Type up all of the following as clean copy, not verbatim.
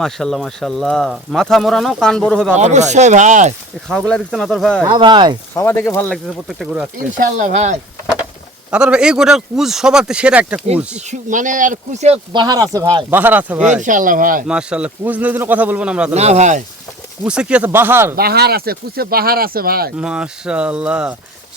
মাশাআল্লাহ মাশাআল্লাহ, মাথা মোড়ানো, কান বড় হবে আতর ভাই। অবশ্যই ভাই। এই খাওয়াগুলা দেখছেন আতর ভাই? হ্যাঁ ভাই, খাওয়া দেখে ভালো লাগতেছে প্রত্যেকটা গরু আজকে। ইনশাআল্লাহ ভাই। আতর ভাই এই গোটার কুজ সবার থেকে সেরা একটা কুজ, মানে আর কুচে বাহার আছে ভাই। বাহার আছে ভাই। ইনশাআল্লাহ ভাই। মাশাআল্লাহ, কুজ নিয়ে কোনো কথা বলবো না আমরা আতর না ভাই। ভাই, কুজে কি আছে? বাহার। বাহার আছে, কুচে বাহার আছে ভাই। মাশাআল্লাহ,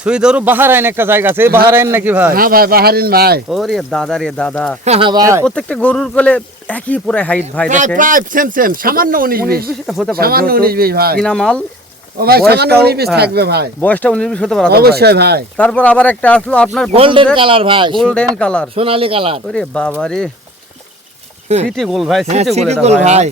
সুইদরও বাহারাইন একটা জায়গা আছে, এই বাহারাইন নাকি ভাই? হ্যাঁ ভাই, বাহারিন ভাই। ওরে দাদা রে দাদা, হ্যাঁ ভাই, প্রত্যেকটা গরুর কোলে একই পুরো হাইট ভাই। প্রায় দেখেন প্রায় সেম সামান্য 19 19 20 20 এটা হতে পারে, সামান্য যেহেতু 19 20 ভাই। কিনা মাল। ও ভাই, সামান্য বয়সটাও- 19 20 হ্যাঁ, থাকবে ভাই। বয়সটা 19 20 হতে পারে আতর ভাই। অবশ্যই ভাই। তারপর আবার একটা আসলো আপনার গোল্ডেন কালার ভাই, গোল্ডেন কালার। সোনালী কালার। ওরে বাবা রে, সিটি গোল ভাই, হ্যাঁ, সিটি গোল সিটি এটা গোল ভাই। ভাই।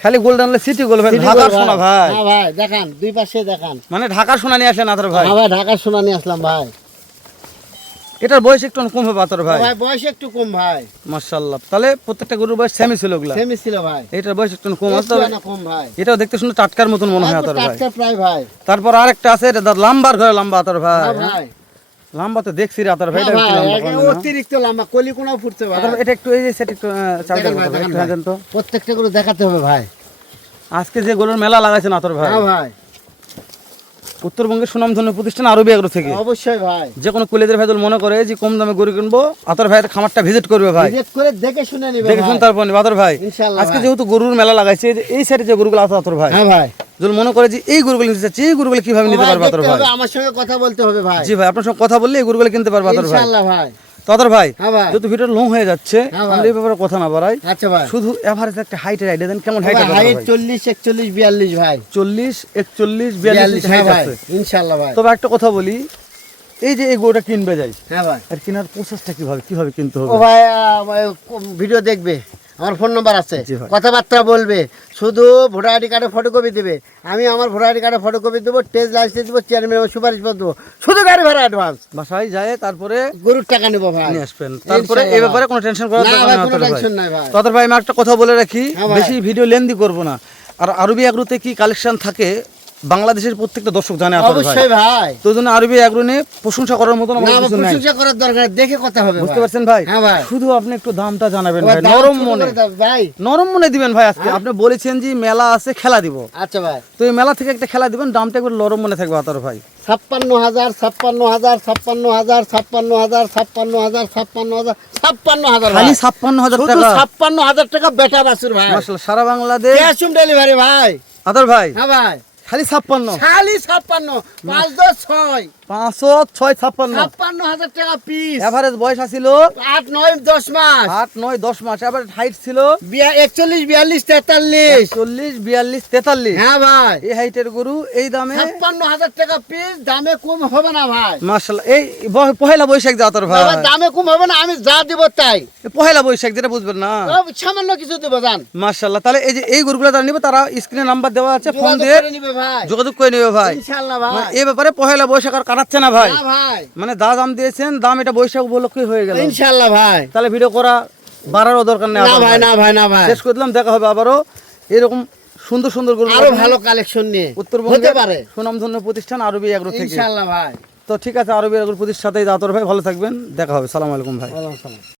খালি গোল্ডেন হলে সিটি গোল ভাই, সিটি ঢাকার গোল সোনা ভাই। হ্যাঁ ভাই, দেখান দুই পাশে দেখান। মানে ঢাকার সোনা নিয়ে আসলেন আতর ভাই। হ্যাঁ ভাই, ঢাকার সোনা নিয়ে আসলাম ভাই। এটার বয়স একটু কম হবে আতর ভাই। ভাই বয়স একটু কম ভাই। মাশাআল্লাহ, তাহলে প্রত্যেকটা গরুর বয়স সেমই ছিল ওগুলা। সেমি ছিল ভাই। এটার বয়স একটু কম আছে, একটু তবে না কম ভাই। এটাও দেখতে শুনে টাটকার মতন মনে হয় একটু আতর ভাই। টাটকা প্রায় ভাই। তারপর আরেকটা আছে, এটা লাম্বার ঘরে লম্বা আতর ভাই। হ্যাঁ ভাই। লম্বা তো দেখছি রে আতর ভাই, হ্যাঁ এটা একটু ভাই, লম্বা একে করে নিন। অতিরিক্ত লম্বা, কলি কোনাও ফুটছে ভাই। আতর ভাই, এটা একটু এই যে সেট একটু চালটা দেখেন ভাই, একটু দেখেন হ্যাঁ ভাই। জান তো। প্রত্যেকটা করে দেখাতে হবে ভাই। আজকে যে গরুর মেলা লাগাইছেন আতর ভাই, হ্যাঁ ভাই, উত্তরবঙ্গের সুনামধন্য প্রতিষ্ঠান আরবি এগ্রো থেকে অবশ্যই ভাই। যে কোনো কুলেদের ভাই মনে করে যে কম দামে গরু কিনবো, আতর ভাইয়ের খামারটা ভিজিট করবে ভাই, ভিজিট করে দেখে শুনে নিবে দেখে শুন ভাই। তারপর নিবে। আতর ভাই ইনশাআল্লাহ আজকে ভাই। যেহেতু গরুর মেলা লাগাইছে, এই সাইডে যে গরুগুলো আছে আতর ভাই, হ্যাঁ ভাই, যদি মনে করে যে এই গরুগুলো নিতে চাচ্ছি, এই গরুগুলো কিভাবে নিতে ভাই, পারবে আতর দেখতে ভাই? হবে, আমার সঙ্গে কথা বলতে হবে ভাই। জি ভাই, আপনার সঙ্গে কথা বললে এই গরুগুলো কিনতে পারবে আতর ভাই। ইনশাআল্লাহ ভাই। তো আতর ভাই, হ্যাঁ ভাই। যেহেতু ভিডিও লং হয়ে যাচ্ছে, হ্যাঁ ভাই। আমরা এই ব্যাপারে কথা না বাড়াই, আচ্ছা ভাই। শুধু এভারেজ একটা হাইটের আইডিয়া দেন, কেমন হাইট ভাই, আছে হাইট ভাই? 40 41 42 ভাই। 40 41 42 42 হ্যাঁ হাইট ভাই, আছে। ইনশাআল্লাহ ভাই। তবে একটা কথা বলি, এই যে এই গরুটা কিনবে যাই, হ্যাঁ ভাই। আর কেনার প্রসেসটা কিভাবে কিনতে ও হবে? ভাই, ভিডিও দেখবে, আমার ফোন নাম্বার আছে, জি ভাই। কথাবার্তা বলবে, শুধু ভোটার আইডি কার্ডে ফটোকপি দেবে, আমি আমার ভোটার আইডি কার্ডে ফটোকপি দেবো, টেস্ট লাইসেন্স দেবো, চেয়ারম্যান সুপারিশ করে দেবো, শুধু গাড়ি ভাড়া অ্যাডভান্স, বাসায় যায় তারপরে গরুর টাকা নেবো ভাই। নিয়ে আসবেন। তারপরে এই ইনশাআল্লাহ ব্যাপারে কোনো টেনশন করার না দরকার ভাই, নেই কোনো আতর ভাই। টেনশন নাই ভাই। তো আতর ভাই, আমি একটা কথা বলে রাখি, হ্যাঁ ভাই। বেশি ভিডিও লেন্দি করব না। আর আরবি এগ্রোতে কি কালেকশন থাকে বাংলাদেশের প্রত্যেকটা দর্শক জানে আতর ভাই। অবশ্যই ভাই। তো জন্য আরবি এগ্রো নিয়ে প্রশংসা করার মতন না, আমার আমার কিছু নাই, প্রশংসা করার দরকার নেই, দেখে কথা হবে বুঝতে ভাই। পারছেন ভাই? হ্যাঁ ভাই। শুধু আপনি একটু দামটা জানাবেন ভাই, ভাই, দাম নরম ছোট মনে, করে দাও ভাই। নরম মনে দিবেন ভাই। আজকে আপনি বলেছেন যে মেলা আছে, খেলা দিব, আচ্ছা ভাই। তো এই মেলা থেকে একটা খেলা দিবেন, দামটা একবার নরম মনে থাকবে আতর ভাই। 56,000 56,000 56,000 56,000 56,000 56,000 56,000 খালি ভাই। 56,000 শুধু টাকা। 56,000 টাকা বেটা বাছুর ভাই। মাশাআল্লাহ, সারা বাংলাদেশ ক্যাশ অন ডেলিভারি ভাই। আতর ভাই হ্যাঁ ভাই, খালি 56, খালি 56 5 10 6 506 56, 56,000 টাকা পিস। এভারেজ বয়স আছিল 8 9 10 মাস। 8 9 10 মাস, এভারেজ হাইট ছিল 41 42 43। 40 42 43। হ্যাঁ ভাই, এই হাইটের গরু এই দামে 56,000 টাকা পিস, দামে কম হবে না ভাই। মাশাআল্লাহ। এই পহেলা বৈশাখ যে আতর ভাই, বাবা, দামে কম হবে না, আমি যা দিব তাই। এই পহেলা বৈশাখ যেটা বুঝবেন না, সামান্য কিছু দেব জান, মাশাআল্লাহ। তাহলে এই যে এই গরুগুলো যারা নিবে, তারা স্ক্রিনে নাম্বার দেওয়া আছে, ফোন যোগাযোগ দিয়ে করে নিবে ভাই। যোগাযোগ করে নেবে ভাই। ইনশাআল্লাহ মানে ভাই। এই ব্যাপারে পহেলা বৈশাখ আর কাটাচ্ছে না ভাই, না ভাই, মানে দাম দিয়েছেন, দাম এটা বৈশাখ উপলক্ষে হয়ে গেল। ইনশাআল্লাহ ভাই। তাহলে ভিডিও করা বাড়ারও দরকার নেই না আতর ভাই, ভাই। না ভাই, না ভাই। শেষ করে দিলাম, দেখা হবে আবারও এরকম সুন্দর সুন্দর গরু আরো ভালো কালেকশন নিয়ে হতে উত্তরবঙ্গের পারে সুনামধন্য প্রতিষ্ঠান আরবি এগ্রো থেকে। ইনশাআল্লাহ ভাই। তো ঠিক আছে, আরবি এগ্রোর প্রতিষ্ঠান সাথে আতর ভাই, ভালো থাকবেন, দেখা হবে। সালাম আলাইকুম ভাই। ওয়ালাইকুম আসসালাম।